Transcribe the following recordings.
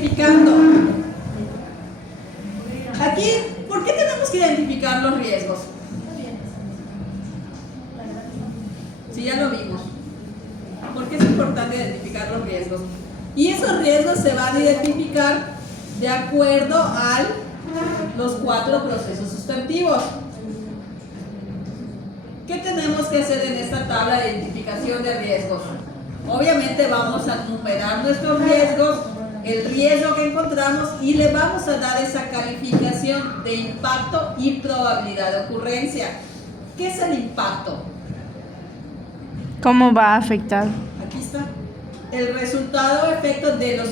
identificando. Aquí, ¿por qué tenemos que identificar los riesgos? Sí, ya lo vimos. ¿Por qué es importante identificar los riesgos? Y esos riesgos se van a identificar de acuerdo a los 4 procesos sustantivos. ¿Qué tenemos que hacer en esta tabla de identificación de riesgos? Obviamente vamos a numerar nuestros riesgos, el riesgo que encontramos, y le vamos a dar esa calificación de impacto y probabilidad de ocurrencia. ¿Qué es el impacto? ¿Cómo va a afectar? Aquí está. El resultado o efecto de los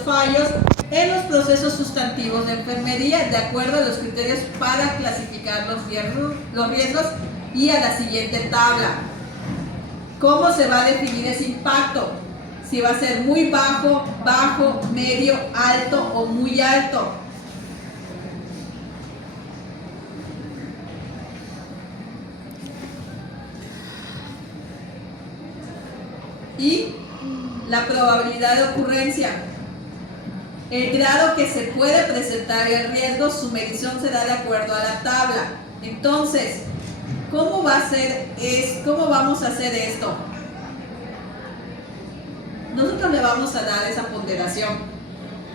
fallos en los procesos sustantivos de enfermería de acuerdo a los criterios para clasificar los riesgos y a la siguiente tabla. ¿Cómo se va a definir ese impacto? Si va a ser muy bajo, bajo, medio, alto o muy alto. Y la probabilidad de ocurrencia. El grado que se puede presentar el riesgo, su medición será de acuerdo a la tabla. Entonces, ¿cómo vamos a hacer esto? Nosotros le vamos a dar esa ponderación.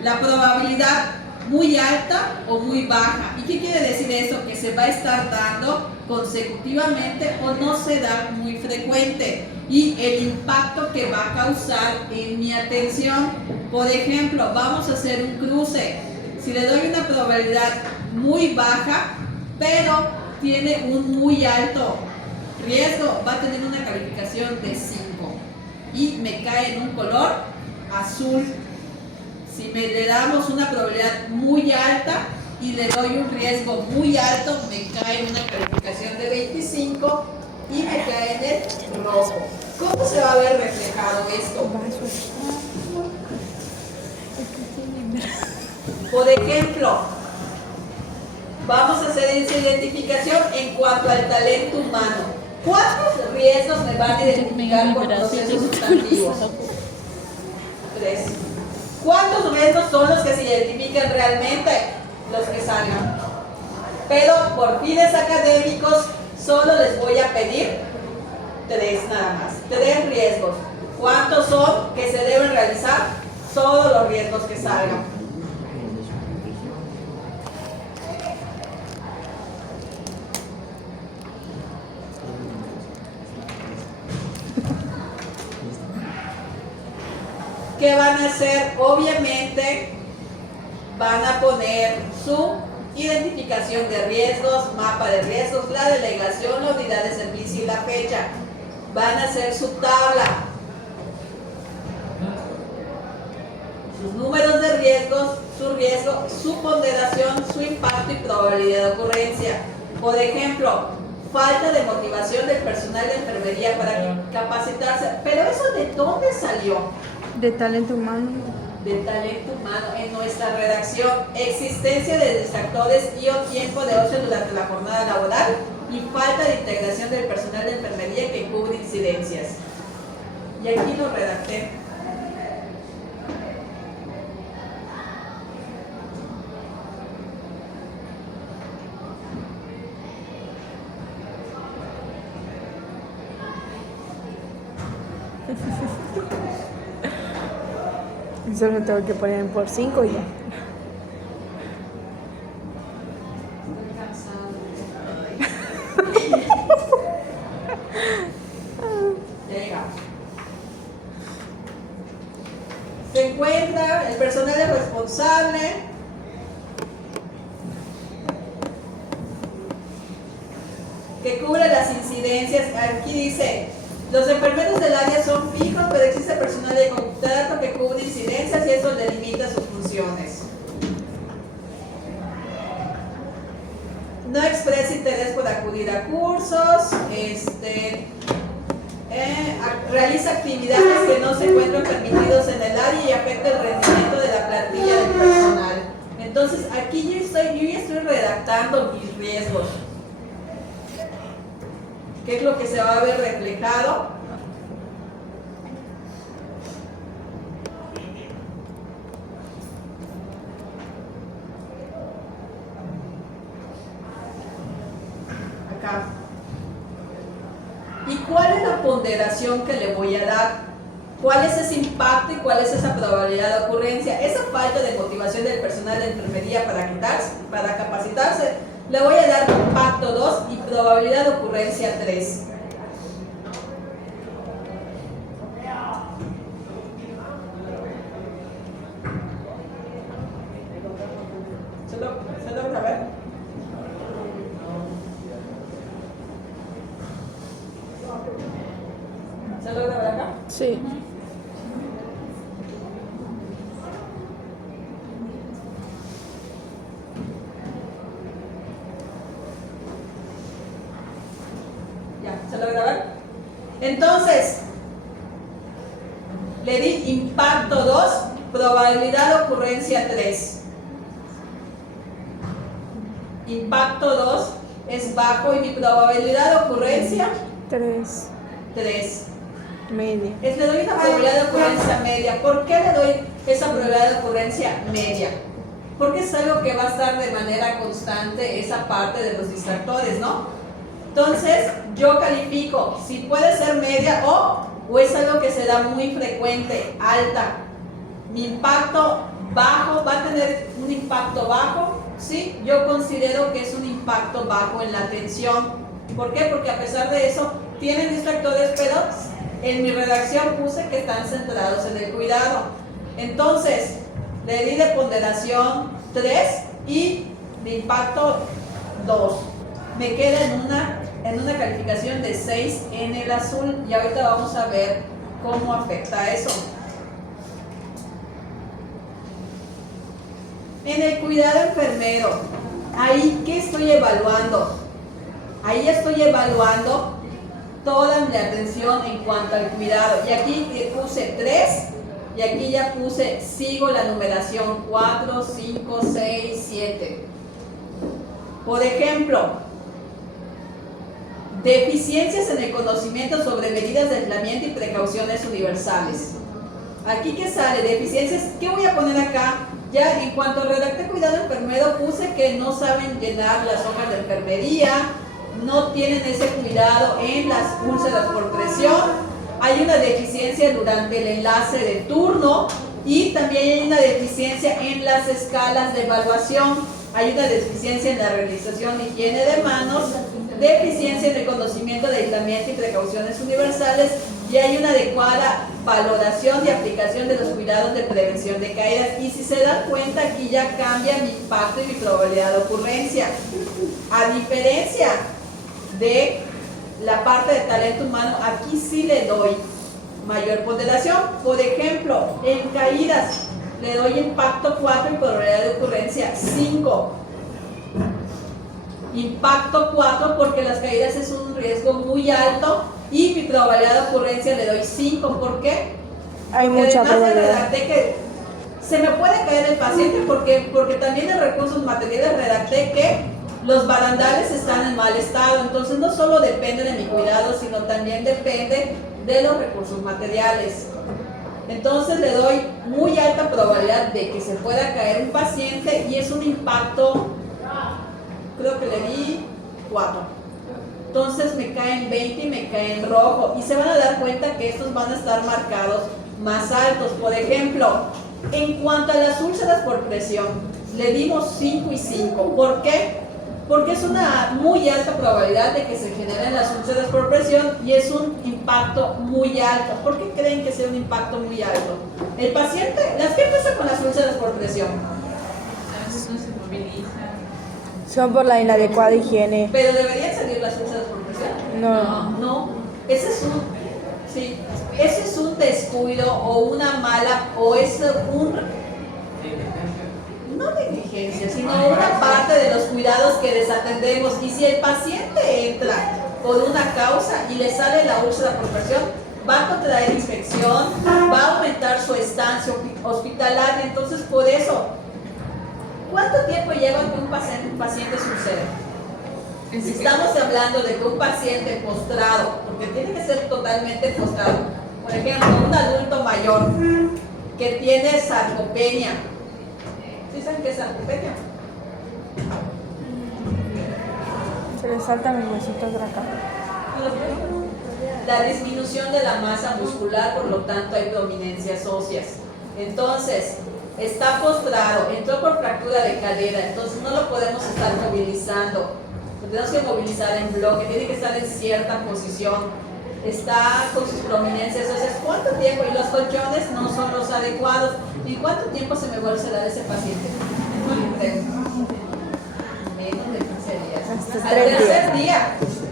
La probabilidad muy alta o muy baja. ¿Y qué quiere decir eso? Que se va a estar dando consecutivamente o no se da muy frecuente. Y el impacto que va a causar en mi atención. Por ejemplo, vamos a hacer un cruce. Si le doy una probabilidad muy baja, pero tiene un muy alto riesgo, va a tener una calificación de 5 y me cae en un color azul. Si le damos una probabilidad muy alta y le doy un riesgo muy alto, me cae en una calificación de 25 y me cae en el rojo. ¿Cómo se va a ver reflejado esto? Por ejemplo, vamos a hacer esa identificación en cuanto al talento humano. ¿Cuántos riesgos me van a identificar por procesos sustantivos? 3. ¿Cuántos riesgos son los que se identifican realmente? Los que salgan. Pero por fines académicos solo les voy a pedir 3 nada más. 3 riesgos. ¿Cuántos son que se deben realizar? Todos los riesgos que salgan. ¿Qué van a hacer? Obviamente van a poner su identificación de riesgos, mapa de riesgos, la delegación, la unidad de servicio y la fecha. Van a hacer su tabla, sus números de riesgos, su riesgo, su ponderación, su impacto y probabilidad de ocurrencia. Por ejemplo, falta de motivación del personal de enfermería para capacitarse. ¿Pero eso de dónde salió? De talento humano. De talento humano en nuestra redacción. Existencia de distractores y o tiempo de ocio durante la jornada laboral y falta de integración del personal de enfermería que cubre incidencias. Y aquí lo redacté. Solo tengo que poner por 5 y ya. Se encuentra el personal responsable que cubre las incidencias. Aquí dice, los enfermeros del área son fijos, pero existe personal de contrato que cubre incidencias y eso delimita sus funciones. No expresa interés por acudir a cursos, realiza actividades que no se encuentran permitidos en el área y afecta el rendimiento de la plantilla del personal. Entonces aquí yo ya estoy redactando mis riesgos. ¿Qué es lo que se va a ver reflejado? ponderación que le voy a dar. ¿Cuál es ese impacto y cuál es esa probabilidad de ocurrencia? Esa falta de motivación del personal de enfermería para capacitarse, le voy a dar impacto 2 y probabilidad de ocurrencia 3. ¿Se logra ver? ¿Se logra ver acá? Sí. Ya, ¿se logra ver? Entonces, le di impacto 2, probabilidad de ocurrencia 3. Impacto 2 es bajo y mi probabilidad de ocurrencia 3. 3. Media. Le doy una probabilidad de ocurrencia media. ¿Por qué le doy esa probabilidad de ocurrencia media? Porque es algo que va a estar de manera constante, esa parte de los distractores, ¿no? Entonces, yo califico si puede ser media o es algo que se da muy frecuente, alta. Mi impacto bajo va a tener un impacto bajo, ¿sí? Yo considero que es un impacto bajo en la atención. ¿Por qué? Porque a pesar de eso, tienen distractores, pero en mi redacción puse que están centrados en el cuidado. Entonces, le di de ponderación 3 y de impacto 2. Me queda en una calificación de 6 en el azul y ahorita vamos a ver cómo afecta eso. En el cuidado enfermero, ahí ¿qué estoy evaluando? Ahí estoy evaluando toda mi atención en cuanto al cuidado. Y aquí puse 3 y aquí ya sigo la numeración 4, 5, 6, 7. Por ejemplo, deficiencias en el conocimiento sobre medidas de aislamiento y precauciones universales. Aquí que sale, deficiencias, ¿qué voy a poner acá? Ya en cuanto redacté cuidado enfermero puse que no saben llenar las hojas de enfermería, no tienen ese cuidado en las úlceras por presión, hay una deficiencia durante el enlace de turno y también hay una deficiencia en las escalas de evaluación, hay una deficiencia en la realización de higiene de manos, deficiencia en el conocimiento de aislamiento y precauciones universales y hay una adecuada valoración y aplicación de los cuidados de prevención de caídas. Y si se dan cuenta, aquí ya cambia mi impacto y mi probabilidad de ocurrencia. A diferencia de la parte de talento humano, aquí sí le doy mayor ponderación. Por ejemplo, en caídas le doy impacto 4 y probabilidad de ocurrencia 5. Impacto 4 porque las caídas es un riesgo muy alto y mi probabilidad de ocurrencia le doy 5. ¿Por qué? Hay mucha probabilidad. Redacté que se me puede caer el paciente porque también en recursos materiales redacté que los barandales están en mal estado. Entonces no solo depende de mi cuidado, sino también depende de los recursos materiales. Entonces le doy muy alta probabilidad de que se pueda caer un paciente y es un impacto, creo que le di 4. Entonces me caen 20 y me caen rojo y se van a dar cuenta que estos van a estar marcados más altos. Por ejemplo, en cuanto a las úlceras por presión, le dimos 5 y 5. ¿Por qué? Porque es una muy alta probabilidad de que se generen las úlceras por presión y es un impacto muy alto. ¿Por qué creen que sea un impacto muy alto? El paciente, ¿qué pasa con las úlceras por presión? A veces no se movilizan. Son por la inadecuada higiene. Pero deberían salir las úlceras por presión. No. Ese es un descuido o una mala, o es no negligencia, sino una parte de los cuidados que desatendemos. Y si el paciente entra por una causa y le sale la úlcera por presión, va a contraer infección, va a aumentar su estancia hospitalaria. Entonces, por eso, ¿cuánto tiempo lleva que un paciente suceda? Si estamos hablando de que un paciente postrado, porque tiene que ser totalmente postrado, por ejemplo, un adulto mayor que tiene sarcopenia. ¿Sí saben qué es sarcopenia? Se le saltan los huesitos de acá. la disminución de la masa muscular, por lo tanto hay prominencias óseas. Entonces, está postrado, entró por fractura de cadera, entonces no lo podemos estar movilizando. Lo tenemos que movilizar en bloque, tiene que estar en cierta posición. Está con sus prominencias óseas. ¿Cuánto tiempo? Y los colchones no son los adecuados. ¿En cuánto tiempo se me vuelve a sedar ese paciente? Menos de 15 días. Hasta Al 3 tercer día.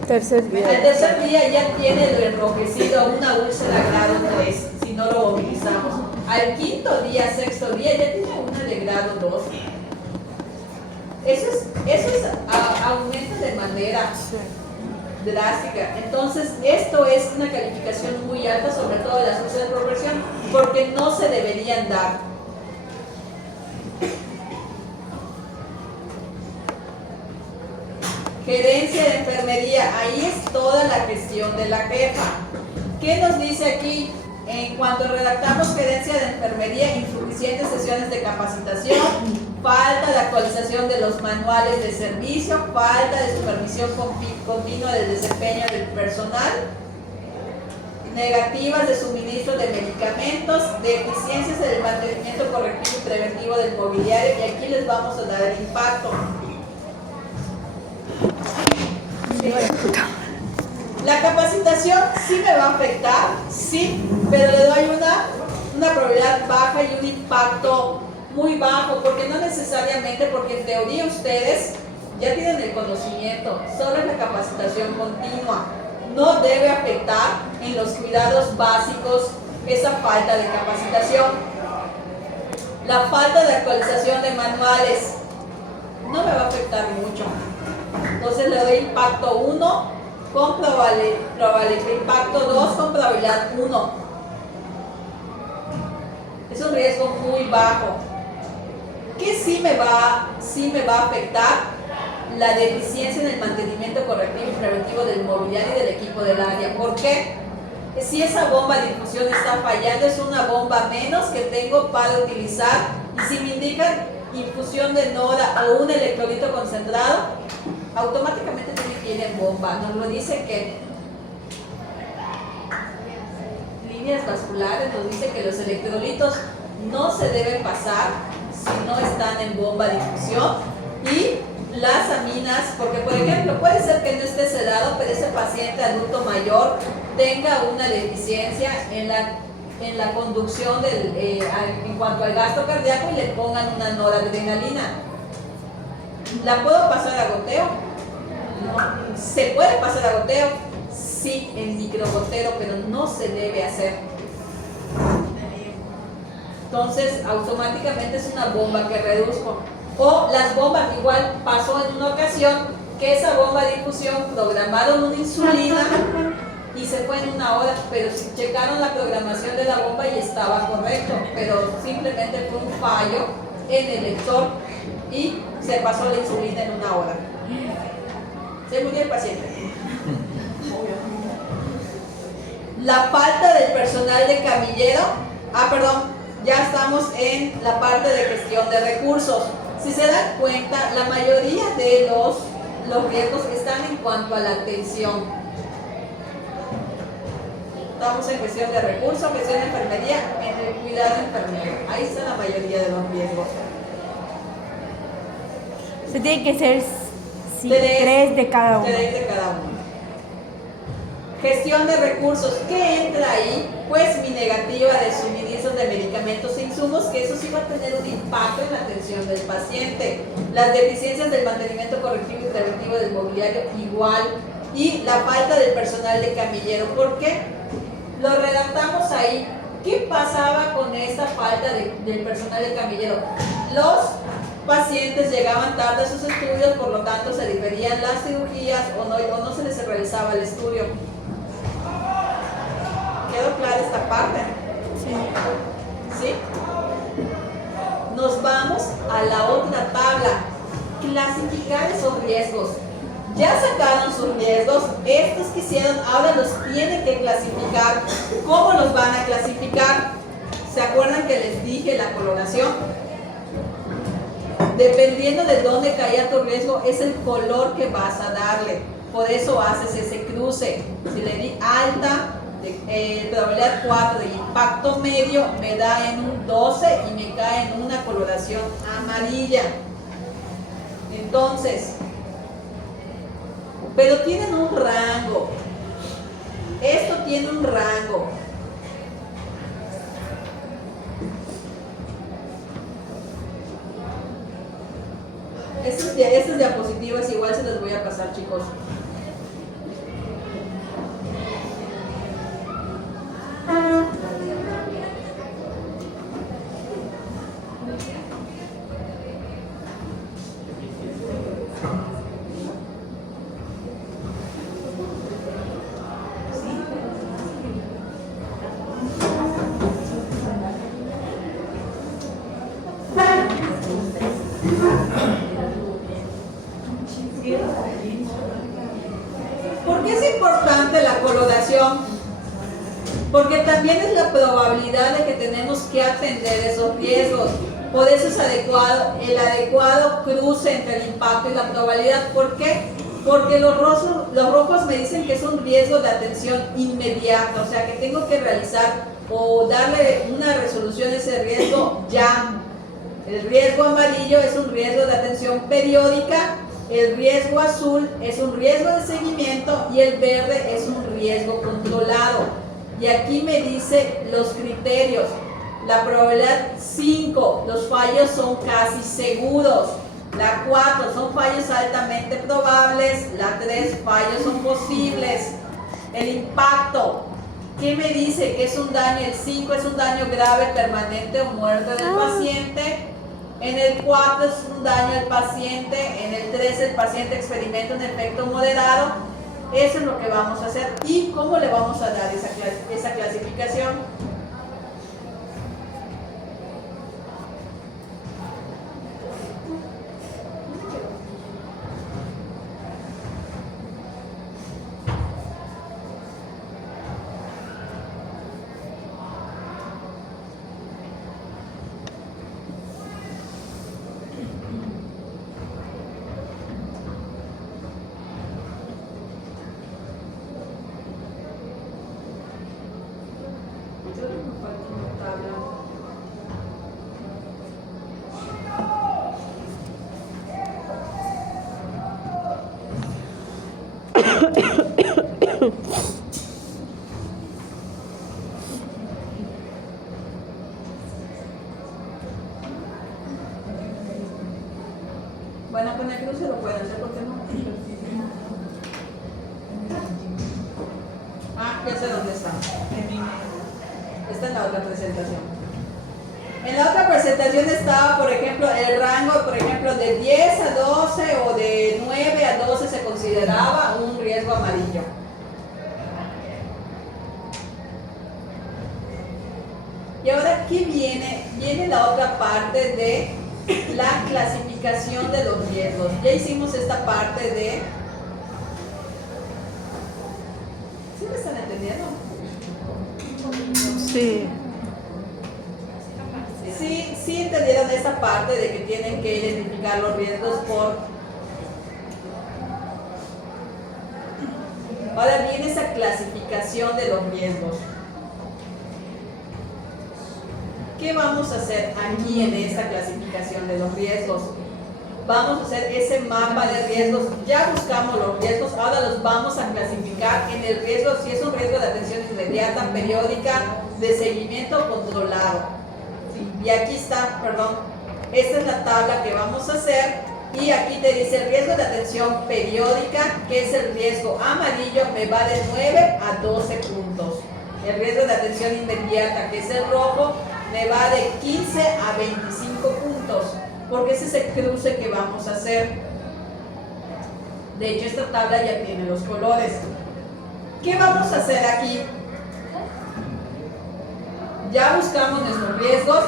Tercer Al día. tercer día ya tiene lo enrojecido, una úlcera grado 3, si no lo movilizamos. Al quinto día, sexto día, ya tiene una de grado 2. Aumenta de manera drástica. Entonces, esto es una calificación muy alta, sobre todo de las úlceras de progresión, porque no se deberían dar. Gerencia de enfermería, ahí es toda la gestión de la queja. ¿Qué nos dice aquí? En cuanto redactamos gerencia de enfermería, insuficientes sesiones de capacitación, falta de actualización de los manuales de servicio, falta de supervisión continua del desempeño del personal, negativas de suministro de medicamentos, deficiencias en el mantenimiento correctivo y preventivo del mobiliario, y aquí les vamos a dar el impacto. La capacitación sí me va a afectar, sí, pero le doy una probabilidad baja y un impacto muy bajo, porque no necesariamente, porque en teoría ustedes ya tienen el conocimiento sobre la capacitación continua. No debe afectar en los cuidados básicos esa falta de capacitación. La falta de actualización de manuales no me va a afectar mucho. Entonces le doy impacto 1 con probabilidad, impacto 2 con probabilidad 1. Es un riesgo muy bajo. ¿Qué sí me va a afectar? La deficiencia en el mantenimiento correctivo y preventivo del mobiliario y del equipo del área. ¿Por qué? Si esa bomba de infusión está fallando, es una bomba menos que tengo para utilizar, y si me indican infusión de NODA o un electrolito concentrado, automáticamente tiene que ir en bomba. Nos lo dice que líneas vasculares nos dice que los electrolitos no se deben pasar si no están en bomba de infusión, y las aminas, porque por ejemplo puede ser que no esté sedado, pero ese paciente adulto mayor tenga una deficiencia en la conducción en cuanto al gasto cardíaco, y le pongan una noradrenalina. ¿La puedo pasar a goteo? No. ¿Se puede pasar a goteo? Sí, en microgotero, pero no se debe hacer. Entonces, automáticamente es una bomba que reduzco. O las bombas, igual pasó en una ocasión que esa bomba de infusión programaron una insulina y se fue en 1 hora, pero checaron la programación de la bomba y estaba correcto, pero simplemente fue un fallo en el lector y se pasó la insulina en 1 hora. Se murió el paciente. La falta del personal de camillero. Ya estamos en la parte de gestión de recursos. Si se dan cuenta, la mayoría de los riesgos están en cuanto a la atención. Estamos en gestión de recursos, gestión de enfermería, en el cuidado enfermero. Ahí está la mayoría de los riesgos. Se tiene que ser 3 de cada uno. 3 de cada uno. Gestión de recursos, ¿qué entra ahí? Pues mi negativa de suministros de medicamentos e insumos, que eso sí va a tener un impacto en la atención del paciente. Las deficiencias del mantenimiento correctivo y preventivo del mobiliario igual. Y la falta del personal de camillero. ¿Por qué? Lo redactamos ahí. ¿Qué pasaba con esta falta del personal de camillero? Los pacientes llegaban tarde a sus estudios, por lo tanto se diferían las cirugías o no se les realizaba el estudio. ¿Quedó clara esta parte? ¿Sí? Nos vamos a la otra tabla. Clasificar esos riesgos. Ya sacaron sus riesgos, estos que hicieron, ahora los tienen que clasificar. ¿Cómo los van a clasificar? ¿Se acuerdan que les dije la coloración? Dependiendo de dónde caía tu riesgo, es el color que vas a darle. Por eso haces ese cruce, si le di alta, probabilidad 4 de impacto medio, me da en un 12 y me cae en una coloración amarilla. Entonces, pero tienen un rango. Esto tiene un rango. Estas diapositivas igual se las voy a pasar, chicos. ¿Por qué es importante la coloración? Porque también es la probabilidad de que tenemos que atender esos riesgos. Por eso es adecuado, el adecuado cruce entre el impacto y la probabilidad. ¿Por qué? Porque los rojos me dicen que es un riesgo de atención inmediata, o sea que tengo que realizar o darle una resolución a ese riesgo ya. El riesgo amarillo es un riesgo de atención periódica, el riesgo azul es un riesgo de seguimiento y el verde es un riesgo controlado. Y aquí me dice los criterios. La probabilidad 5, los fallos son casi seguros. La 4, son fallos altamente probables. La 3, fallos son posibles. El impacto, ¿qué me dice? Que es un daño. El 5 es un daño grave, permanente o muerte del paciente. En el 4 es un daño al paciente. En el 3 el paciente experimenta un efecto moderado. Eso es lo que vamos a hacer. ¿Y cómo le vamos a dar esa clasificación? Bueno, con el cruce lo pueden hacer, ¿por qué no? Ah, ya sé dónde está. Está en la otra presentación. En la otra presentación estaba, por ejemplo, el rango, por ejemplo, de 10 a 12 o de 9 a 12 se consideraba un riesgo amarillo. Y ahora, ¿qué viene? Viene la otra parte de la clasificación de los riesgos. Ya hicimos esta parte de... ¿Sí me están entendiendo? Sí. Sí entendieron esta parte de que tienen que identificar los riesgos por... Ahora viene esa clasificación de los riesgos. ¿Qué vamos a hacer aquí en esta clasificación de los riesgos? Vamos a hacer ese mapa de riesgos. Ya buscamos los riesgos, ahora los vamos a clasificar en el riesgo, si es un riesgo de atención inmediata, periódica, de seguimiento controlado. Y aquí está, perdón, esta es la tabla que vamos a hacer. Y aquí te dice el riesgo de atención periódica, que es el riesgo amarillo, me va de 9 a 12 puntos. El riesgo de atención inmediata, que es el rojo, me va de 15 a 25 puntos, porque ese es el cruce que vamos a hacer. De hecho, esta tabla ya tiene los colores. ¿Qué vamos a hacer aquí? Ya buscamos nuestros riesgos.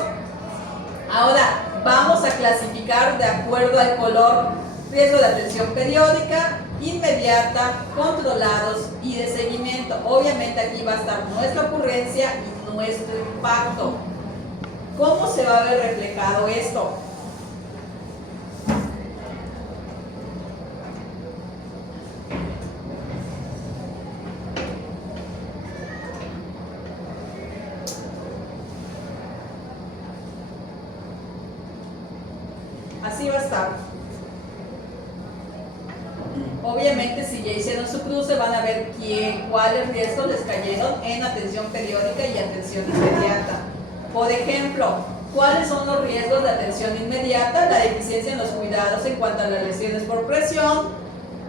Ahora vamos a clasificar de acuerdo al color: riesgo de atención periódica, inmediata, controlados y de seguimiento. Obviamente aquí va a estar nuestra ocurrencia y nuestro impacto. ¿Cómo se va a ver reflejado esto? Así va a estar. Obviamente, si ya hicieron su cruce, van a ver cuáles riesgos les cayeron en atención periódica y atención inmediata. Por ejemplo, ¿cuáles son los riesgos de atención inmediata? La deficiencia en los cuidados en cuanto a las lesiones por presión,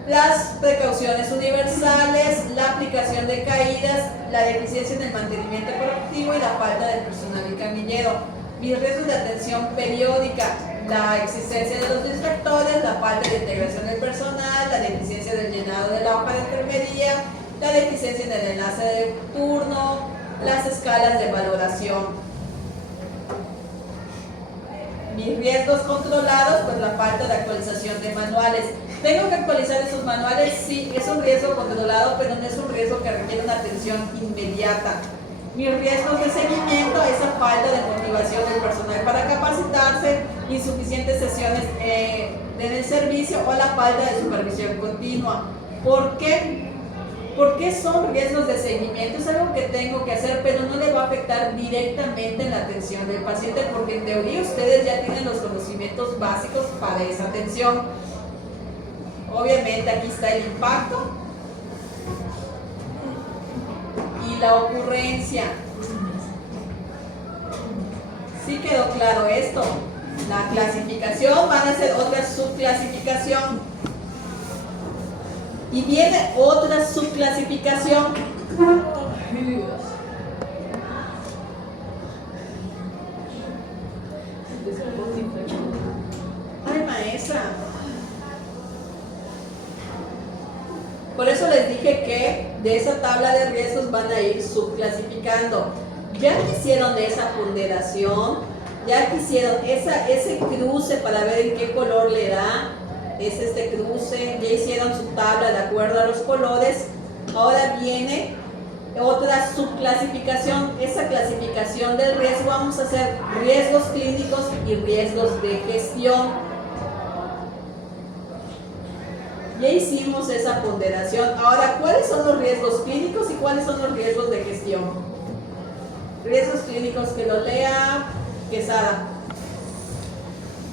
las precauciones universales, la aplicación de caídas, la deficiencia en el mantenimiento correctivo y la falta del personal y camillero. Mis riesgos de atención periódica: la existencia de los distractores, la falta de integración del personal, la deficiencia del llenado de la hoja de enfermería, la deficiencia en el enlace de turno, las escalas de valoración. Mis riesgos controlados, pues la falta de actualización de manuales. ¿Tengo que actualizar esos manuales? Sí, es un riesgo controlado, pero no es un riesgo que requiere una atención inmediata. Mis riesgos de seguimiento: esa falta de motivación del personal para capacitarse, insuficientes sesiones en el servicio o la falta de supervisión continua. ¿Por qué? Porque son riesgos de seguimiento, es algo que tengo que hacer, pero no le va a afectar directamente en la atención del paciente, porque en teoría ustedes ya tienen los conocimientos básicos para esa atención. Obviamente aquí está el impacto y la ocurrencia. ¿Sí quedó claro esto? La clasificación, van a hacer otra subclasificación. Y viene otra subclasificación. Ay, maestra. Por eso les dije que de esa tabla de riesgos van a ir subclasificando. Ya quisieron esa ponderación, ya quisieron ese cruce para ver en qué color le da. Es este cruce, ya hicieron su tabla de acuerdo a los colores. Ahora viene otra subclasificación. Esa clasificación del riesgo, vamos a hacer riesgos clínicos y riesgos de gestión. Ya hicimos esa ponderación. Ahora, ¿cuáles son los riesgos clínicos y cuáles son los riesgos de gestión? Riesgos clínicos, que lo lea Quesada.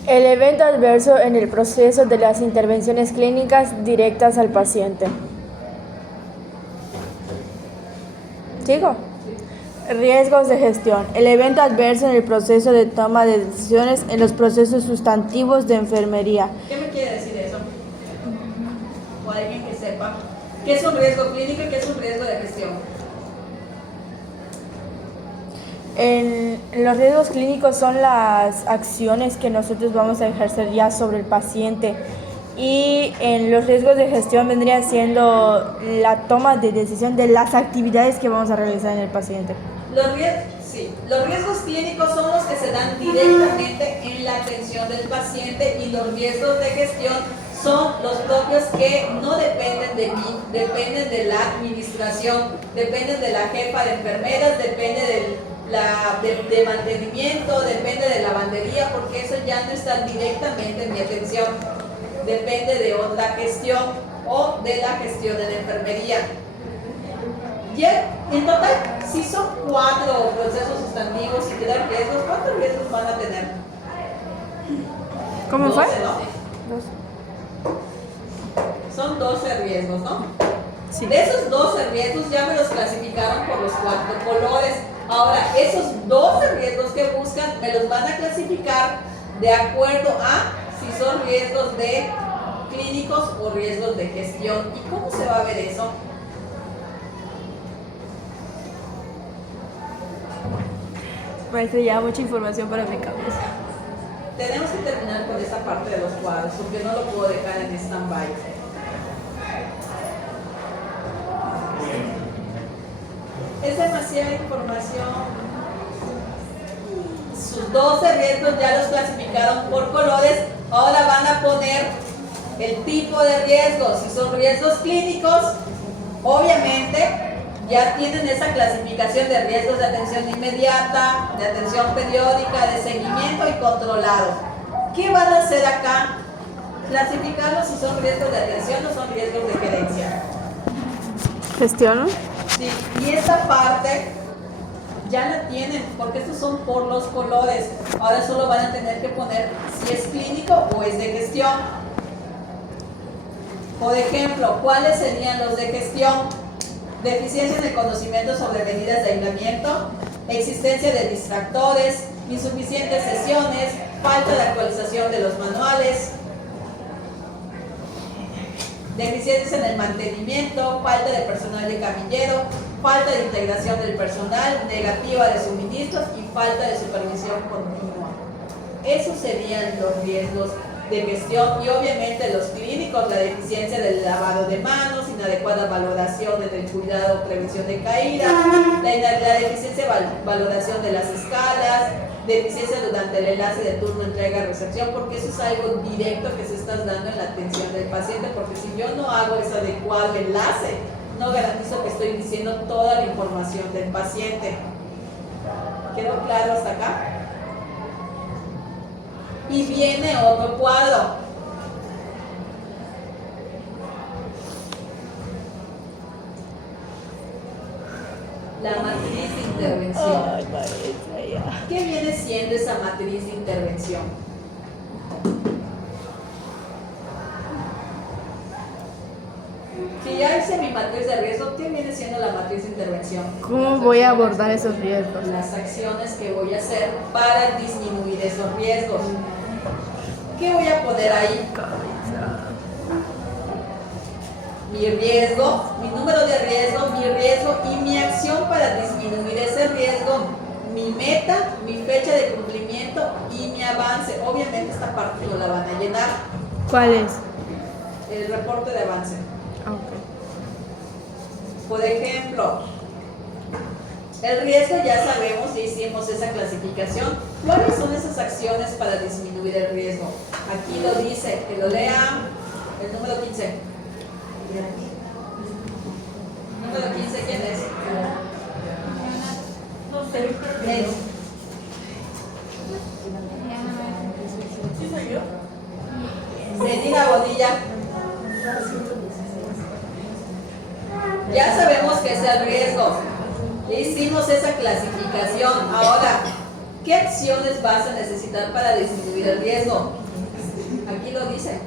El evento adverso en el proceso de las intervenciones clínicas directas al paciente. ¿Sigo? Riesgos de gestión. El evento adverso en el proceso de toma de decisiones en los procesos sustantivos de enfermería. ¿Qué me quiere decir eso? O alguien que sepa. ¿Qué es un riesgo clínico y qué es un riesgo de gestión? Los riesgos clínicos son las acciones que nosotros vamos a ejercer ya sobre el paciente, y en los riesgos de gestión vendría siendo la toma de decisión de las actividades que vamos a realizar en el paciente. Los riesgos clínicos son los que se dan directamente en la atención del paciente, y los riesgos de gestión son los propios que no dependen de mí, dependen de la administración, dependen de la jefa de enfermeras, depende de mantenimiento, depende de lavandería, porque eso ya no está directamente en mi atención, depende de otra gestión o de la gestión de la enfermería. Y en total, si son 4 procesos sustantivos y quedan riesgos, ¿cuántos riesgos van a tener? ¿Cómo 12, fue? ¿no? 12. Son 12 riesgos, ¿no? Sí. De esos 12 riesgos ya me los clasificaron por los 4 colores. Ahora, esos 12 riesgos que buscan me los van a clasificar de acuerdo a si son riesgos de clínicos o riesgos de gestión. ¿Y cómo se va a ver eso? Maestra, ya mucha información para mi cabeza. Tenemos que terminar con esta parte de los cuadros, porque no lo puedo dejar en stand-by. Es demasiada información. Sus 12 riesgos ya los clasificaron por colores. Ahora van a poner el tipo de riesgos. Si son riesgos clínicos, obviamente ya tienen esa clasificación de riesgos de atención inmediata, de atención periódica, de seguimiento y controlado. ¿Qué van a hacer acá? Clasificarlos si son riesgos de atención o son riesgos de gerencia. ¿Gestión? Sí, y esta parte Ya la tienen, porque estos son por los colores. Ahora solo van a tener que poner si es clínico o es de gestión. Por ejemplo, ¿cuáles serían los de gestión? Deficiencia en el conocimiento sobre medidas de aislamiento, existencia de distractores, insuficientes sesiones, falta de actualización de los manuales, deficiencias en el mantenimiento, falta de personal de camillero, falta de integración del personal, negativa de suministros y falta de supervisión continua. Esos serían los riesgos de gestión y obviamente los clínicos, la deficiencia del lavado de manos, inadecuada valoración del cuidado o prevención de caída, la deficiencia de valoración de las escalas, deficiencia durante el enlace de turno, entrega, recepción, porque eso es algo directo que se estás dando en la atención del paciente, porque si yo no hago ese adecuado enlace, no garantizo que estoy diciendo toda la información del paciente. ¿Quedó claro hasta acá? Y viene otro cuadro. La matriz de intervención. Ay, maestra, ya. ¿Qué viene siendo esa matriz de intervención? Si ya hice mi matriz de riesgo, ¿qué viene siendo la matriz de intervención? ¿Cómo voy a abordar esos riesgos? Las acciones que voy a hacer para disminuir esos riesgos. ¿Qué voy a poner ahí? Mi riesgo, mi número de riesgo, mi riesgo y mi acción para disminuir ese riesgo, mi meta, mi fecha de cumplimiento y mi avance. Obviamente esta parte no la van a llenar. ¿Cuál es? El reporte de avance. Ah, ok. Por ejemplo, el riesgo ya sabemos, ya hicimos esa clasificación. ¿Cuáles son esas acciones para disminuir el riesgo? Aquí lo dice, que lo lea el número 15. Número 15, ¿quién es? No sé. Es. ¿Sí soy yo? Medina Bonilla. Ya sabemos que es el riesgo. Hicimos esa clasificación. Ahora, ¿qué acciones vas a necesitar para disminuir el riesgo? Aquí lo dice.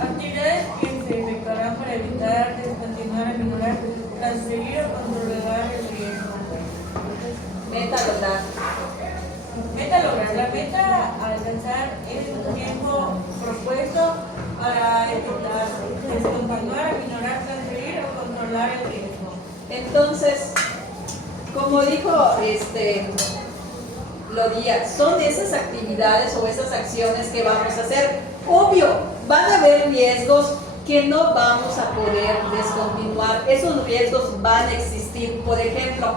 Actividades que se efectuarán para evitar, descontinuar, aminorar, transferir o controlar el riesgo. Meta lograr. Meta lograr. La meta a alcanzar es un tiempo propuesto para evitar, descontinuar, aminorar, transferir o controlar el riesgo. Entonces, como dijo Lodía, son esas actividades o esas acciones que vamos a hacer. Obvio, van a haber riesgos que no vamos a poder descontinuar. Esos riesgos van a existir. Por ejemplo,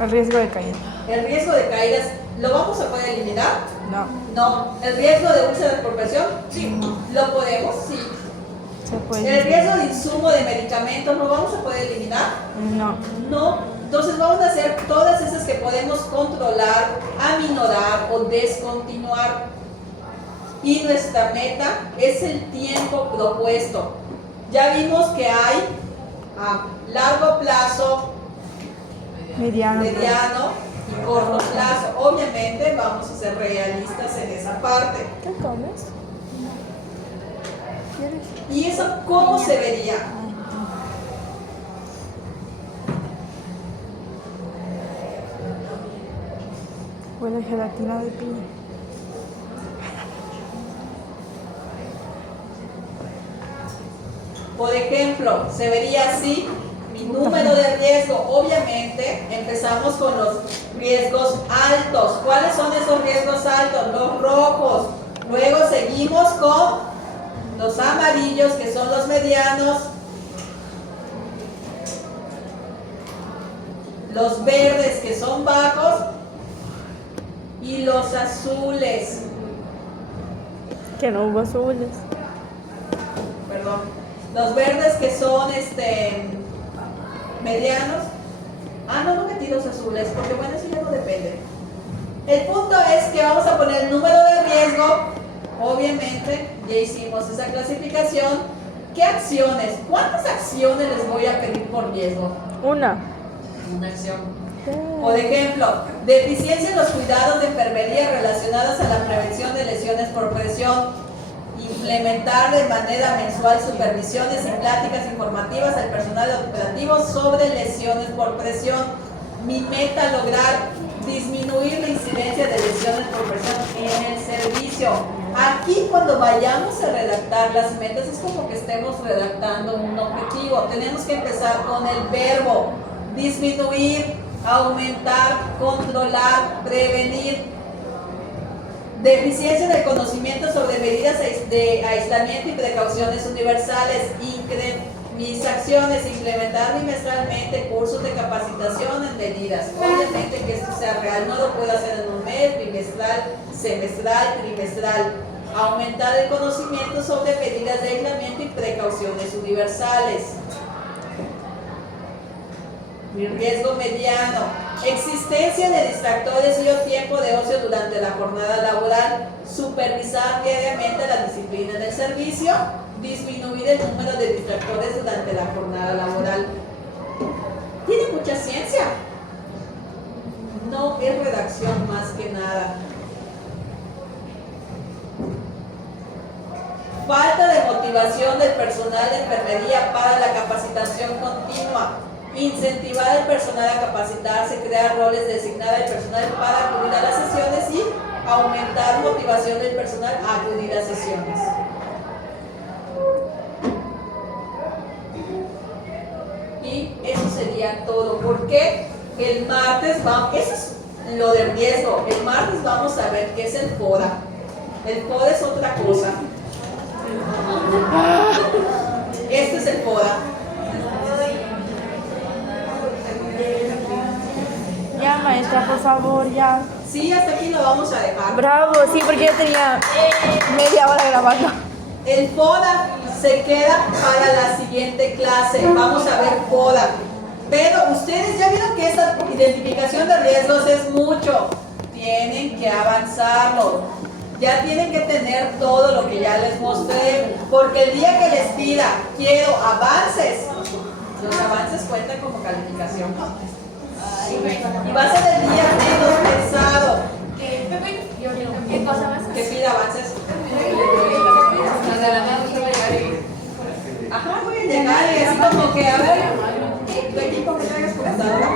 El riesgo de caída. el riesgo de caídas, ¿lo vamos a poder eliminar? No. No. ¿El riesgo de úlceras por presión? Sí. ¿Lo podemos? Sí. Se puede. ¿El riesgo de insumo de medicamentos lo vamos a poder eliminar? No. No. Entonces vamos a hacer todas esas que podemos controlar, aminorar o descontinuar. Y nuestra meta es el tiempo propuesto. Ya vimos que hay a largo plazo, Mediano. y corto plazo. Obviamente vamos a ser realistas en esa parte. ¿Qué comes? ¿Quieres? ¿Y eso cómo se vería? Huele a gelatina de piña. Por ejemplo, se vería así. Mi número de riesgo, obviamente, empezamos con los riesgos altos. ¿Cuáles son esos riesgos altos? Los rojos. Luego seguimos con los amarillos, que son los medianos. Los verdes, que son bajos. Y los azules. Que no hubo azules. Perdón. Los verdes, que son medianos. No metí los azules, porque bueno, eso ya no depende. El punto es que vamos a poner el número de riesgo. Obviamente, ya hicimos esa clasificación. ¿Qué acciones? ¿Cuántas acciones les voy a pedir por riesgo? Una. Una acción. Por ejemplo, deficiencia en los cuidados de enfermería relacionados a la prevención de lesiones por presión. Implementar de manera mensual supervisiones y pláticas informativas al personal operativo sobre lesiones por presión. Mi meta, lograr disminuir la incidencia de lesiones por presión en el servicio. Aquí, cuando vayamos a redactar las metas, es como que estemos redactando un objetivo. Tenemos que empezar con el verbo: disminuir, aumentar, controlar, prevenir. Deficiencia del conocimiento sobre medidas de aislamiento y precauciones universales. Mis acciones: implementar bimestralmente cursos de capacitación en medidas. Obviamente que esto sea real, no lo puedo hacer en un mes, bimestral, semestral, trimestral. Aumentar el conocimiento sobre medidas de aislamiento y precauciones universales. Riesgo mediano: existencia de distractores y o tiempo de ocio durante la jornada laboral. Supervisar diariamente la disciplina del servicio. Disminuir el número de distractores durante la jornada laboral. Tiene mucha ciencia. No es redacción más que nada. Falta de motivación del personal de enfermería para la capacitación continua. Incentivar al personal a capacitarse, crear roles, designar al personal para acudir a las sesiones y aumentar motivación del personal a acudir a sesiones. Y eso sería todo, porque el martes vamos, eso es lo de riesgo, el martes vamos a ver qué es el FODA. El FODA es otra cosa. Este es el FODA. Ya, maestra, por favor, ya. Sí, hasta aquí lo vamos a dejar. Bravo, sí, porque yo tenía media hora grabando. El FODA se queda para la siguiente clase. Vamos a ver FODA. Pero ustedes ya vieron que esta identificación de riesgos es mucho. Tienen que avanzarlo. Ya tienen que tener todo lo que ya les mostré. Porque el día que les pida, quiero avances, los avances cuentan como calificación. Y va a ser el día menos pesado. ¿Qué cosa más? Que pida avances. Ajá, voy a llegar y así como que, a ver, tu equipo que traigas computadora.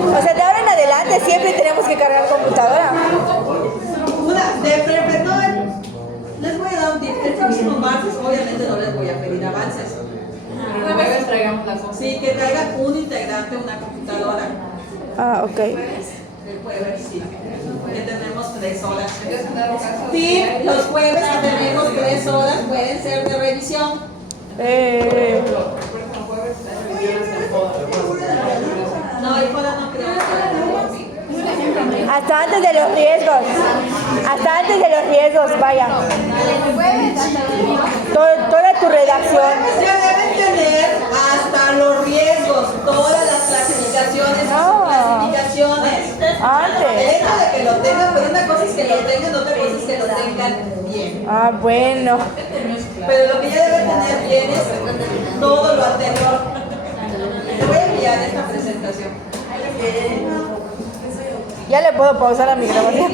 O sea, de ahora en adelante siempre tenemos que cargar computadora. No, les voy a dar un tip. El próximo martes, obviamente, no les voy a pedir avances. El jueves traigamos las cosas. Sí, que traigan un integrante, una computadora. Ah, ok. El jueves, sí. Que tenemos 3 horas. Sí, los jueves que tenemos 3 horas pueden ser de revisión. No, el FODA no creo. Hasta antes de los riesgos. Hasta antes de los riesgos, vaya. Toda tu redacción. Ya deben tener hasta los riesgos, todas las clasificaciones, No. clasificaciones. El Antes. hecho de que lo tengan, pero una cosa es que lo tengan, otra cosa es que lo tengan bien. Ah, bueno. Pero lo que ya deben tener bien es todo lo anterior. Te voy a enviar esta presentación. Ya le puedo pausar a mi grabación.